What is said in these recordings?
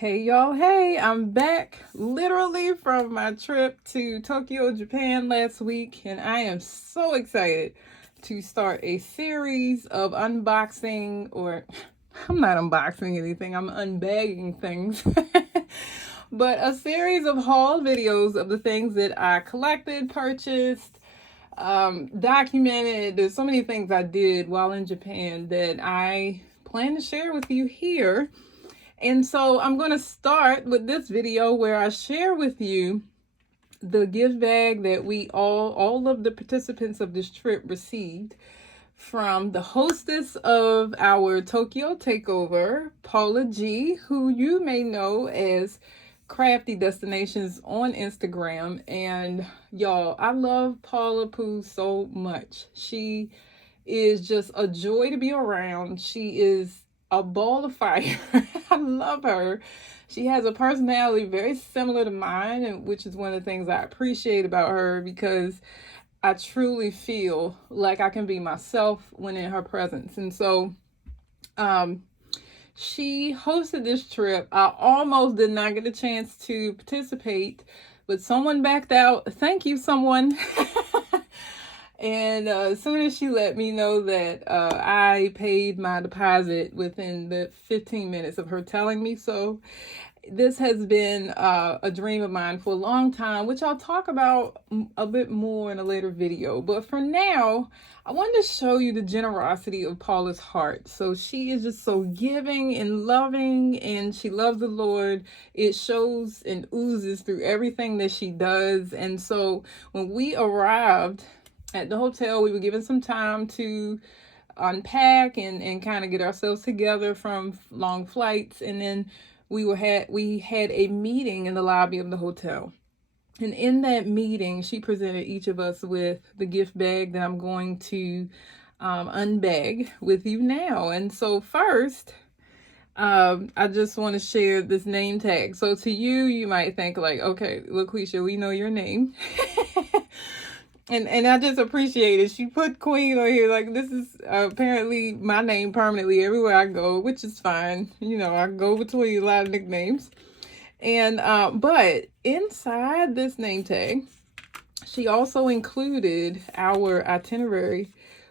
Hey y'all, hey, I'm back literally from my trip to Tokyo, Japan last week, and I am so excited to start a series of unboxing, or I'm not unboxing anything, I'm unbagging things, but a series of haul videos of the things that I collected, purchased, documented. There's so many things I did while in Japan that I plan to share with you here. And so I'm going to start with this video where I share with you the gift bag that all of the participants of this trip received from the hostess of our Tokyo Takeover, Paula G, who you may know as Crafty Destinations on Instagram. And y'all, I love Paula Poo so much. She is just a joy to be around. She is a ball of fire. I love her. She has a personality very similar to mine, and which is one of the things I appreciate about her, because I truly feel like I can be myself when in her presence. And so she hosted this trip. I almost did not get a chance to participate, but someone backed out. Thank you, someone. And as soon as she let me know that I paid my deposit within the 15 minutes of her telling me so, this has been a dream of mine for a long time, which I'll talk about a bit more in a later video. But for now, I wanted to show you the generosity of Paula's heart. So she is just so giving and loving, and she loves the Lord. It shows and oozes through everything that she does. And so when we arrived at the hotel, we were given some time to unpack and kind of get ourselves together from long flights, and then we had a meeting in the lobby of the hotel. And in that meeting, she presented each of us with the gift bag that I'm going to unbag with you now. And so first, I just want to share this name tag. So to you, you might think like, okay, LaQuisha, we know your name. And I just appreciate it. She put Queen on here. Like, this is apparently my name permanently everywhere I go, which is fine. You know, I go between a lot of nicknames. And but inside this name tag, she also included our itinerary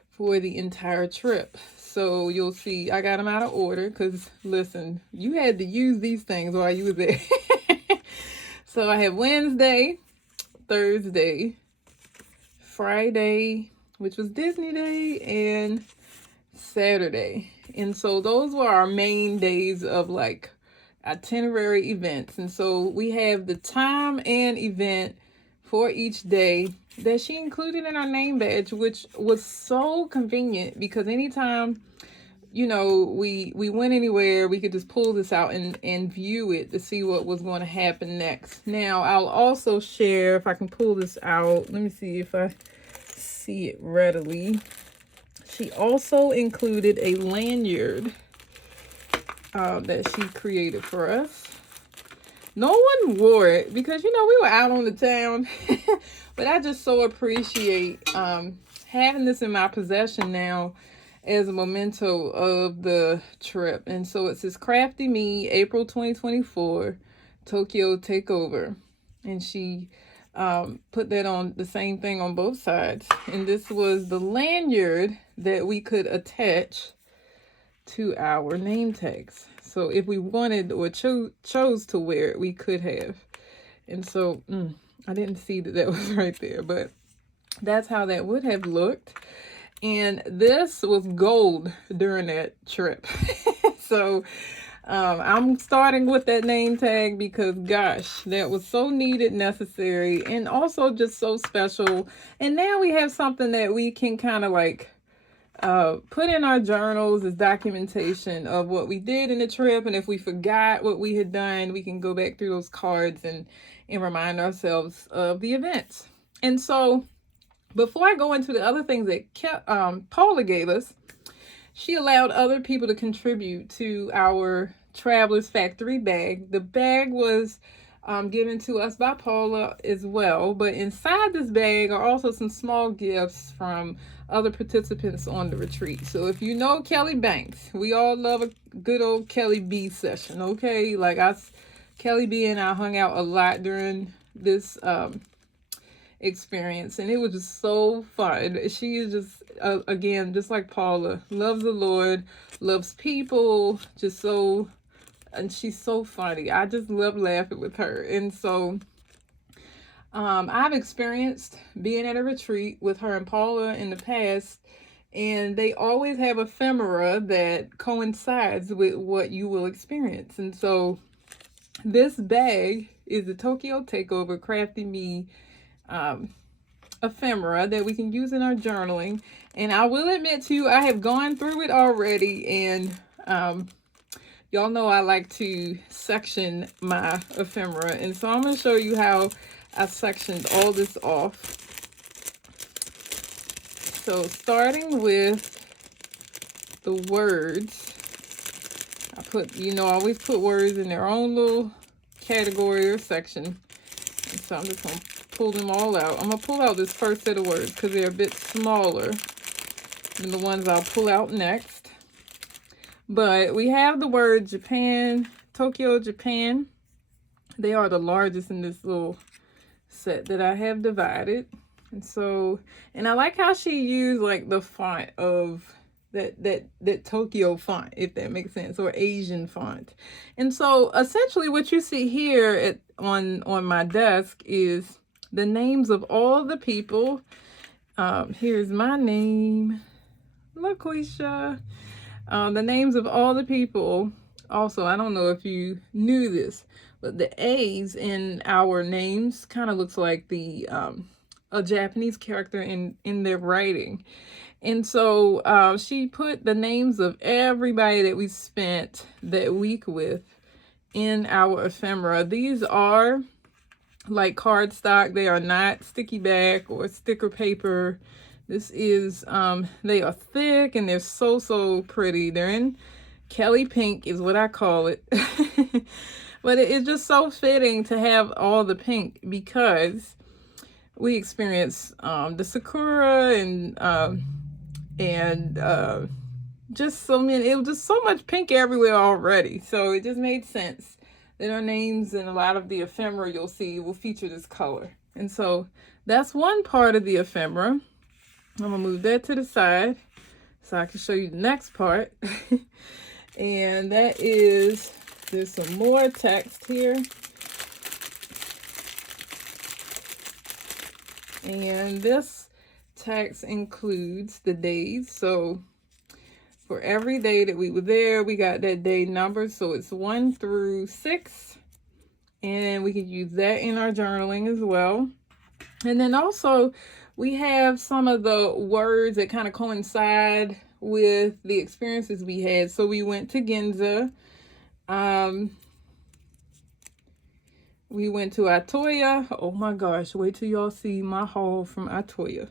for the entire trip. So you'll see I got them out of order because, listen, you had to use these things while you were there. So I have Wednesday, Thursday, Friday, which was Disney Day, and Saturday. And so those were our main days of like itinerary events. And so we have the time and event for each day that she included in our name badge, which was so convenient because anytime, you know, we went anywhere, we could just pull this out and view it to see what was going to happen next. Now, I'll also share, if I can pull this out, let me see if I see it readily. She also included a lanyard that she created for us. No one wore it because, you know, we were out on the town, but I just so appreciate having this in my possession now as a memento of the trip. And so it says Crafty Me, April 2024, Tokyo Takeover. And she put that on the same thing on both sides. And this was the lanyard that we could attach to our name tags. So if we wanted or chose to wear it, we could have. And so I didn't see that was right there, but that's how that would have looked. And this was gold during that trip. So I'm starting with that name tag because, gosh, that was so needed, necessary, and also just so special. And now we have something that we can kind of like put in our journals as documentation of what we did in the trip. And if we forgot what we had done, we can go back through those cards and remind ourselves of the events. And so before I go into the other things that Paula gave us, she allowed other people to contribute to our Traveler's Factory bag. The bag was given to us by Paula as well. But inside this bag are also some small gifts from other participants on the retreat. So if you know Kelly Banks, we all love a good old Kelly B session, okay? Like Kelly B and I hung out a lot during this experience, and it was just so fun. She is just again, just like Paula, loves the Lord, loves people, just so, and she's so funny. I just love laughing with her. And so I've experienced being at a retreat with her and Paula in the past, and they always have ephemera that coincides with what you will experience. And so this bag is the Tokyo Takeover Crafty Me ephemera that we can use in our journaling. And I will admit to you, I have gone through it already, and y'all know I like to section my ephemera, and so I'm going to show you how I sectioned all this off. So starting with the words, I put, I always put words in their own little category or section. And so I'm just going to pull them all out. I'm going to pull out this first set of words because they're a bit smaller than the ones I'll pull out next. But we have the word Japan, Tokyo, Japan. They are the largest in this little set that I have divided. And so, and I like how she used like the font of that Tokyo font, if that makes sense, or Asian font. And so essentially what you see here on my desk is the names of all the people. Here's my name, LaQuisha. The names of all the people. Also, I don't know if you knew this, but the A's in our names kind of looks like a Japanese character in their writing. And so she put the names of everybody that we spent that week with in our ephemera. These are like cardstock. They are not sticky back or sticker paper. This is, they are thick and they're so pretty. They're in Kelly Pink is what I call it. But it's just so fitting to have all the pink because we experienced the Sakura and just so many, it was just so much pink everywhere already. So it just made sense that our names and a lot of the ephemera you'll see will feature this color. And so that's one part of the ephemera. I'm gonna move that to the side so I can show you the next part. And that is, there's some more text here. And this text includes the days. So for every day that we were there, we got that day number. So it's 1 through 6. And we could use that in our journaling as well. And then also we have some of the words that kind of coincide with the experiences we had. So we went to Ginza. We went to Atoya. Oh my gosh, wait till y'all see my haul from Atoya.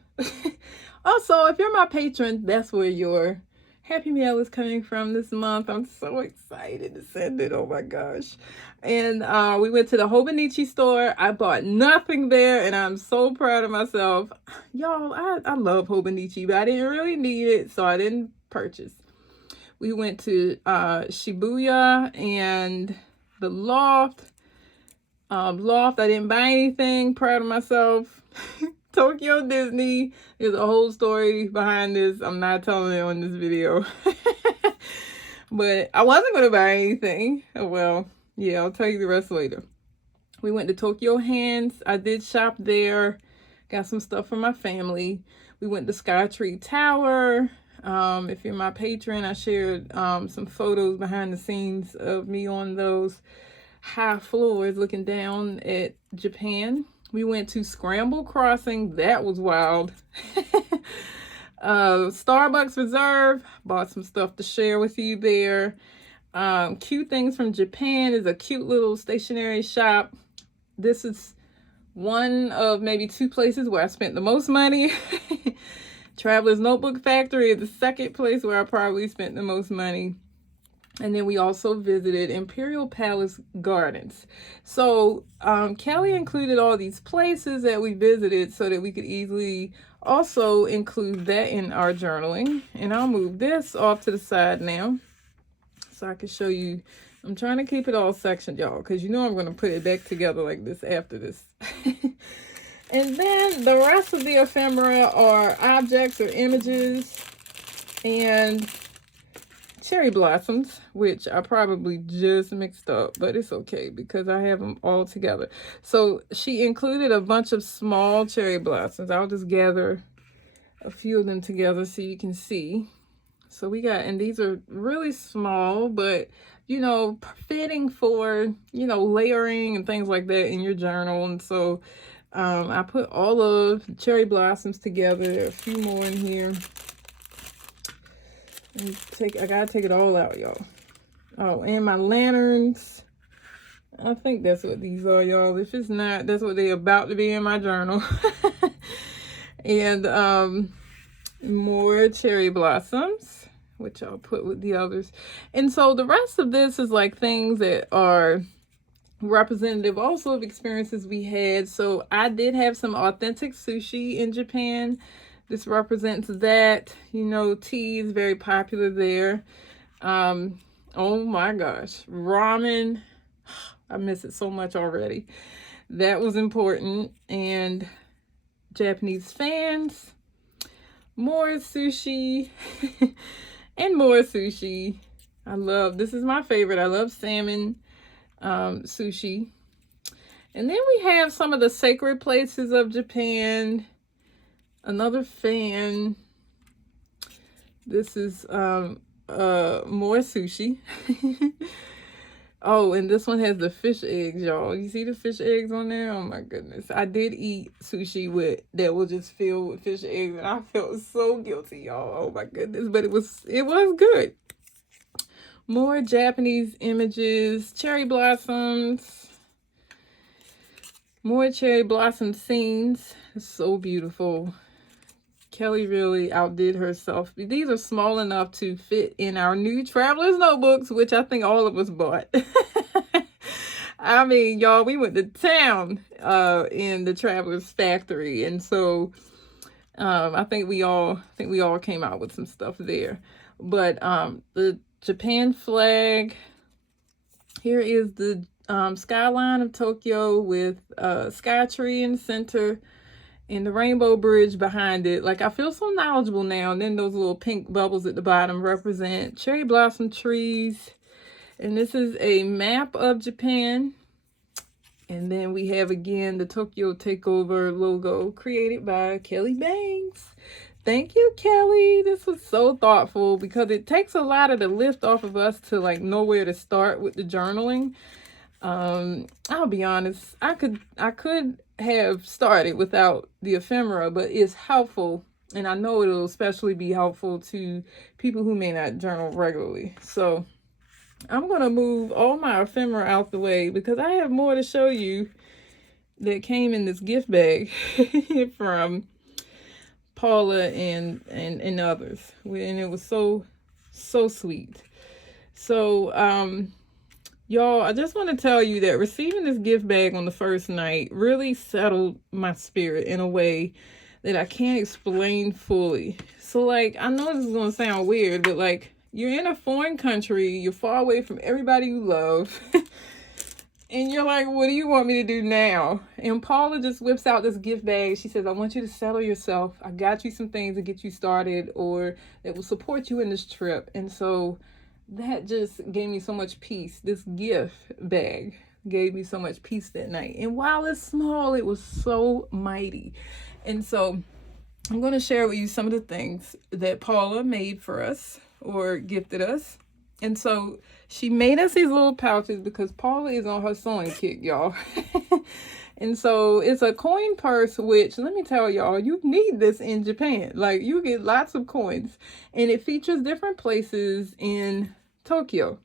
Also, if you're my patron, that's where your Happy Meal is coming from this month. I'm so excited to send it. Oh my gosh. And we went to the Hobonichi store. I bought nothing there, and I'm so proud of myself. Y'all, I love Hobonichi, but I didn't really need it, so I didn't purchase. We went to Shibuya and the Loft. I didn't buy anything. Proud of myself. Tokyo Disney. There's a whole story behind this. I'm not telling it on this video. But I wasn't going to buy anything. Well, yeah, I'll tell you the rest later. We went to Tokyo Hands. I did shop there. Got some stuff for my family. We went to Skytree Tower. If you're my patron, I shared some photos behind the scenes of me on those high floors looking down at Japan. We went to Scramble Crossing. That was wild. Starbucks Reserve. Bought some stuff to share with you there. Cute Things from Japan is a cute little stationery shop. This is one of maybe 2 places where I spent the most money. Traveler's Notebook Factory is the second place where I probably spent the most money. And then we also visited Imperial Palace Gardens. So Kelly included all these places that we visited so that we could easily also include that in our journaling. And I'll move this off to the side now so I can show you. I'm trying to keep it all sectioned, y'all, because you know I'm going to put it back together like this after this. And then the rest of the ephemera are objects or images and cherry blossoms, which I probably just mixed up, but it's okay because I have them all together. So she included a bunch of small cherry blossoms. I'll just gather a few of them together so you can see. So we got, and these are really small, but you know, fitting for, you know, layering and things like that in your journal. And so I put all of the cherry blossoms together. There are a few more in here. I gotta take it all out, y'all. Oh, and my lanterns. I think that's what these are, y'all. If it's not, that's what they're about to be in my journal. And more cherry blossoms, which I'll put with the others. And so the rest of this is like things that are representative also of experiences we had. So I did have some authentic sushi in Japan. This represents that. You know, tea is very popular there. Oh my gosh, ramen. I miss it so much already. That was important. And Japanese fans, more sushi, and more sushi. This is my favorite. I love salmon sushi. And then we have some of the sacred places of Japan. Another fan. This is more sushi. Oh, and this one has the fish eggs, y'all. You see the fish eggs on there? Oh my goodness. I did eat sushi that was just filled with fish eggs, and I felt so guilty, y'all. Oh my goodness. But it was good. More Japanese images, cherry blossoms. More cherry blossom scenes. It's so beautiful. Kelly really outdid herself. These are small enough to fit in our new traveler's notebooks, which I think all of us bought. I mean, y'all, we went to town in the Traveler's Factory, and so I think we all came out with some stuff there. But the Japan flag. Here is the skyline of Tokyo with Sky Tree in the center and the Rainbow Bridge behind it. Like, I feel so knowledgeable now. And then those little pink bubbles at the bottom represent cherry blossom trees. And this is a map of Japan. And then we have, again, the Tokyo Takeover logo created by Kelly Banks. Thank you, Kelly. This was so thoughtful because it takes a lot of the lift off of us to like know where to start with the journaling. I'll be honest, I could have started without the ephemera, but it's helpful, and I know it'll especially be helpful to people who may not journal regularly. So I'm gonna move all my ephemera out the way because I have more to show you that came in this gift bag from Paula and others, and it was so sweet. So y'all, I just want to tell you that receiving this gift bag on the first night really settled my spirit in a way that I can't explain fully. So like, I know this is gonna sound weird, but like, you're in a foreign country, you're far away from everybody you love, and you're like, what do you want me to do now? And Paula just whips out this gift bag. She says, I want you to settle yourself. I got you some things to get you started or that will support you in this trip. And so that just gave me so much peace. This gift bag gave me so much peace that night. And while it's small, it was so mighty. And so I'm going to share with you some of the things that Paula made for us or gifted us. And so she made us these little pouches because Paula is on her sewing kick, y'all. And so it's a coin purse, which let me tell y'all, you need this in Japan. Like, you get lots of coins, and it features different places in Tokyo.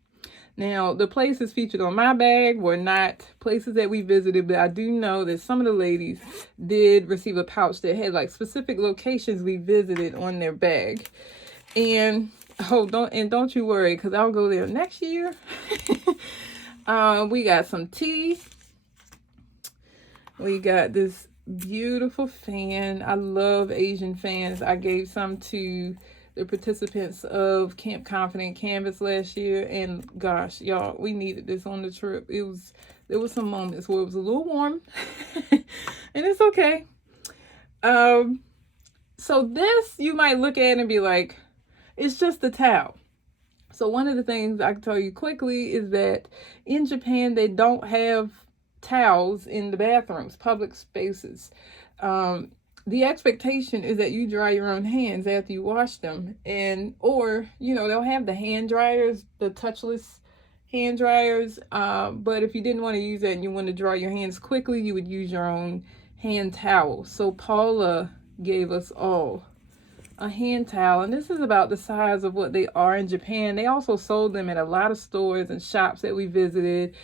Now, the places featured on my bag were not places that we visited, but I do know that some of the ladies did receive a pouch that had like specific locations we visited on their bag. And Oh, don't you worry, because I'll go there next year. We got some tea. We got this beautiful fan. I love Asian fans. I gave some to the participants of Camp Confident Canvas last year, and gosh, y'all, we needed this on the trip. There was some moments where it was a little warm, and it's okay. So this you might look at and be like, it's just a towel. So one of the things I can tell you quickly is that in Japan, they don't have towels in the bathrooms, public spaces. The expectation is that you dry your own hands after you wash them. Or they'll have the hand dryers, the touchless hand dryers. But if you didn't want to use that and you want to dry your hands quickly, you would use your own hand towel. So Paula gave us all a hand towel, and this is about the size of what they are in Japan. They also sold them at a lot of stores and shops that we visited.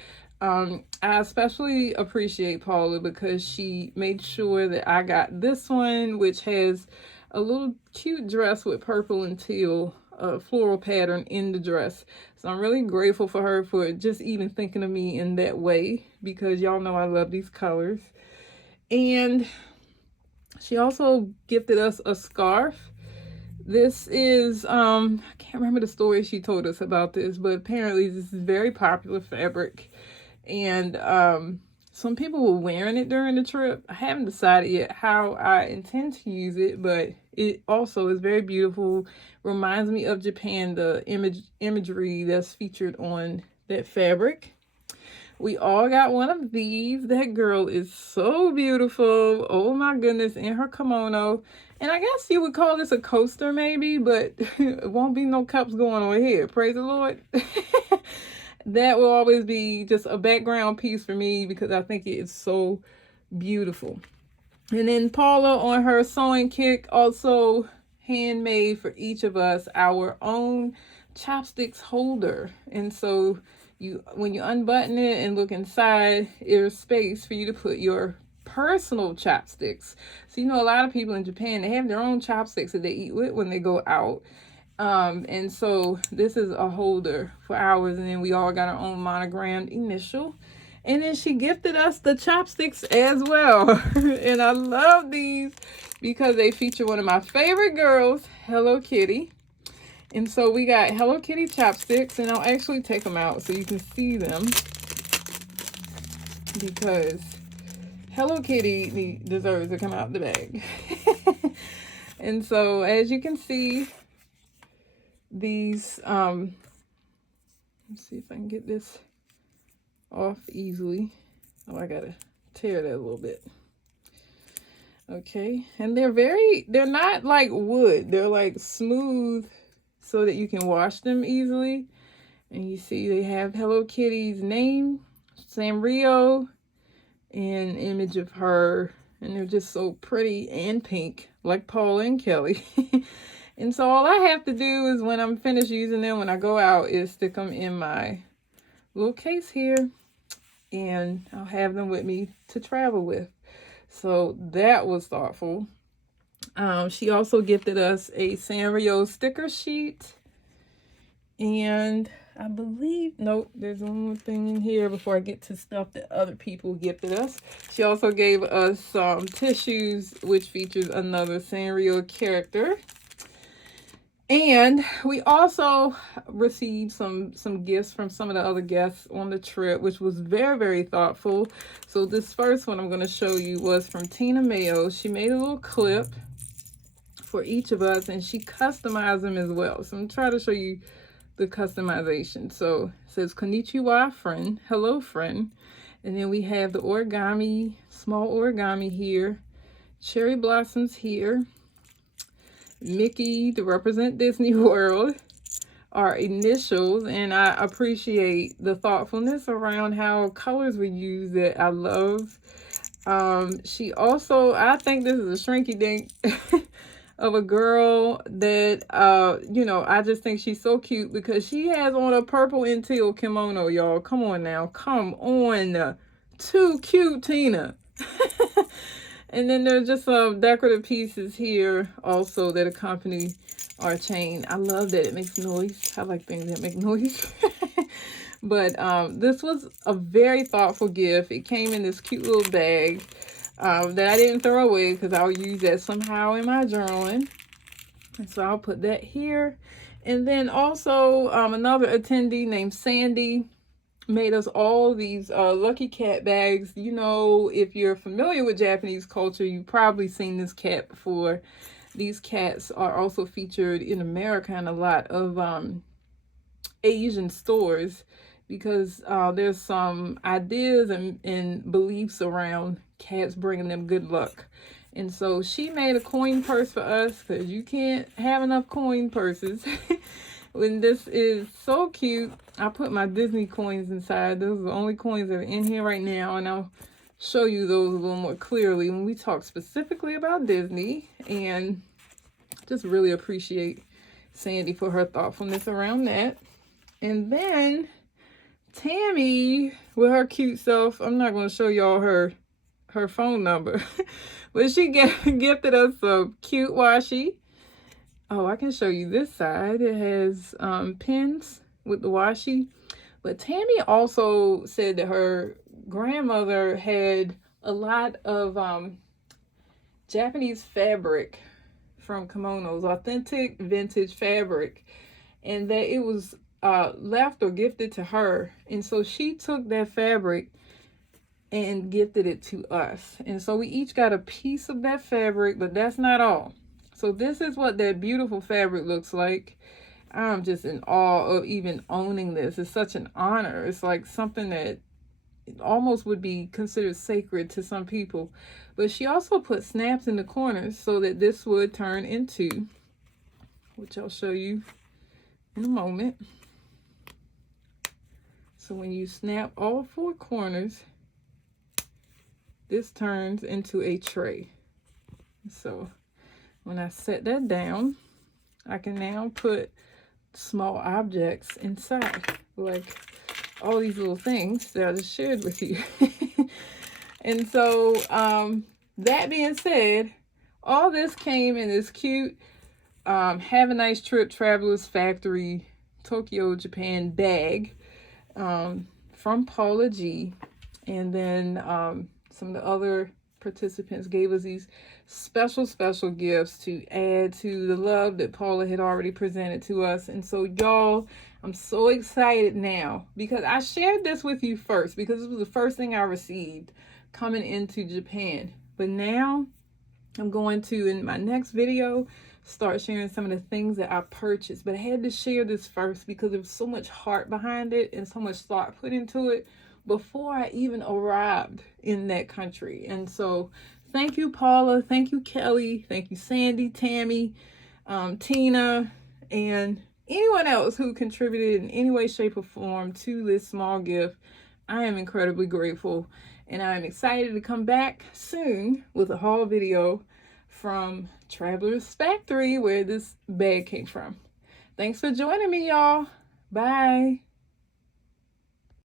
I especially appreciate Paula because she made sure that I got this one, which has a little cute dress with purple and teal floral pattern in the dress. So I'm really grateful for her for just even thinking of me in that way, because y'all know I love these colors. And she also gifted us a scarf. This is, I can't remember the story she told us about this, but apparently this is very popular fabric. And some people were wearing it during the trip. I haven't decided yet how I intend to use it, but it also is very beautiful. Reminds me of Japan, the imagery that's featured on that fabric. We all got one of these. That girl is so beautiful. Oh my goodness, in her kimono. And I guess you would call this a coaster maybe, but it won't be no cups going on here. Praise the Lord. That will always be just a background piece for me because I think it is so beautiful. And then Paula on her sewing kick also handmade for each of us our own chopsticks holder. And so when you unbutton it and look inside, there's space for you to put your personal chopsticks. So a lot of people in Japan, they have their own chopsticks that they eat with when they go out. And so this is a holder for ours, and then we all got our own monogrammed initial. And then she gifted us the chopsticks as well. And I love these because they feature one of my favorite girls, Hello Kitty. And so we got Hello Kitty chopsticks, and I'll actually take them out so you can see them, because Hello Kitty deserves to come out the bag. And so as you can see, these, let's see if I can get this off easily. Oh, I gotta tear that a little bit. Okay, and they're not like wood, they're like smooth so that you can wash them easily. And you see they have Hello Kitty's name, Sanrio, and image of her, and they're just so pretty and pink, like Paula and Kelly. And so all I have to do is, when I'm finished using them, when I go out, is stick them in my little case here, and I'll have them with me to travel with. So that was thoughtful. She also gifted us a Sanrio sticker sheet. And I believe, nope, there's one more thing in here before I get to stuff that other people gifted us. She also gave us some tissues, which features another Sanrio character. And we also received some gifts from some of the other guests on the trip, which was very, very thoughtful. So this first one I'm going to show you was from Tina Mayo. She made a little clip for each of us, and she customized them as well. So I'm trying to show you the customization. So it says, "Konnichiwa, friend. Hello, friend." And then we have the origami, small origami here. Cherry blossoms here. Mickey to represent Disney World. Our initials, and I appreciate the thoughtfulness around how colors were used that I love. She also, I think this is a shrinky dink of a girl that, I just think she's so cute because she has on a purple and teal kimono, y'all. Come on now. Come on. Too cute, Tina. And then there's just some decorative pieces here also that accompany or a chain. I love that it makes noise. I like things that make noise. But this was a very thoughtful gift. It came in this cute little bag that I didn't throw away because I'll use that somehow in my journaling. And so I'll put that here. And then also another attendee named Sandy made us all these lucky cat bags. You know, if you're familiar with Japanese culture, you've probably seen this cat before. These cats are also featured in America in a lot of Asian stores, because there's some ideas and beliefs around cats bringing them good luck. And so she made a coin purse for us, because you can't have enough coin purses. When this is so cute. I put my Disney coins inside. Those are the only coins that are in here right now, and I'll show you those a little more clearly when we talk specifically about Disney. And just really appreciate Sandy for her thoughtfulness around that. And then Tammy, with her cute self, I'm not going to show y'all her phone number, but she gifted us some cute washi. Oh, I can show you this side. It has pins with the washi. But Tammy also said that her grandmother had a lot of Japanese fabric from kimonos, authentic vintage fabric, and that it was left or gifted to her. And so she took that fabric and gifted it to us. And so we each got a piece of that fabric, but that's not all. So this is what that beautiful fabric looks like. I'm just in awe of even owning this. It's such an honor. It's like something that almost would be considered sacred to some people. But she also put snaps in the corners so that this would turn into, which I'll show you in a moment. So when you snap all 4 corners, this turns into a tray. So when I set that down, I can now put small objects inside, like all these little things that I just shared with you. And so that being said, all this came in this cute Have a Nice Trip Travelers Factory Tokyo, Japan bag from Paula G. And then some of the other participants gave us these special gifts to add to the love that Paula had already presented to us. And so y'all, I'm so excited now, because I shared this with you first because it was the first thing I received coming into Japan. But now I'm going to, in my next video, start sharing some of the things that I purchased. But I had to share this first because there was so much heart behind it and so much thought put into it before I even arrived in that country. And so thank you, Paula. Thank you, Kelly. Thank you, Sandy, Tammy, Tina, and anyone else who contributed in any way, shape, or form to this small gift. I am incredibly grateful, and I'm excited to come back soon with a haul video from Travelers Factory, where this bag came from. Thanks for joining me, y'all. Bye.